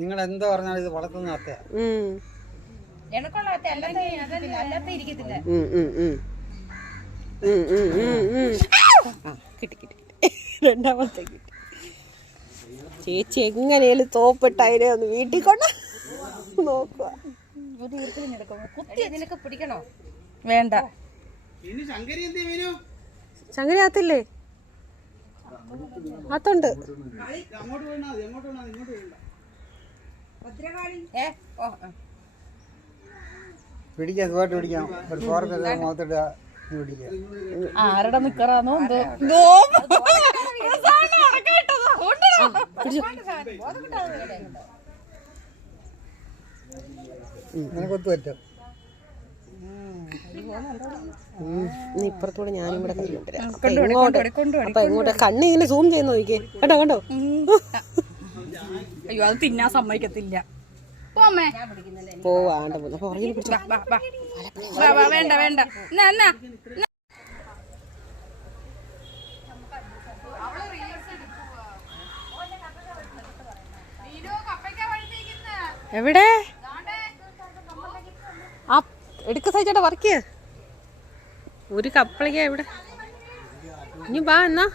നിങ്ങൾ എന്താ പറഞ്ഞാൽ ഇത് വളർത്തുന്ന അത്തയാ. കിട്ടി കിട്ടി രണ്ടാമത്തെ കിട്ടി. ചേച്ചി എങ്ങനെയാലും തോപ്പിട്ടതിനെ ഒന്ന് വീട്ടിൽ കൊണ്ട് നോക്കുക. പിടിക്കണോ? വേണ്ട. ചങ്ങല ആത്തില്ലേ? ആത്തുണ്ട്. പിടിക്കാം, സുഖമായിട്ട് പിടിക്കാം. ഒരു ഫോർക്ക് മുഖത്തിട്ട് പിടിക്കാം. ആരുടെ നിക്കറാന്നോ എന്തോ. നിനക്കൊത്തു പറ്റും. ഇപ്പുറത്തൂടെ ഞാനും കൂടെ അപ്പൊ ഇങ്ങോട്ട് കണ്ണ് ഇങ്ങനെ സൂം ചെയ്യുന്ന നോക്കിക്കേ. കേട്ടോ കണ്ടോ? അയ്യോ അത് തിന്നാൻ സമ്മതിക്കത്തില്ല. പോവാണ്ട വേണ്ട വേണ്ട. എവിടെ ആ എടുക്ക സഹിച്ചേട്ടാ വർക്ക് ഒരു കപ്പളിക്ക എവിടെ? ഇനി വാ എന്നാ.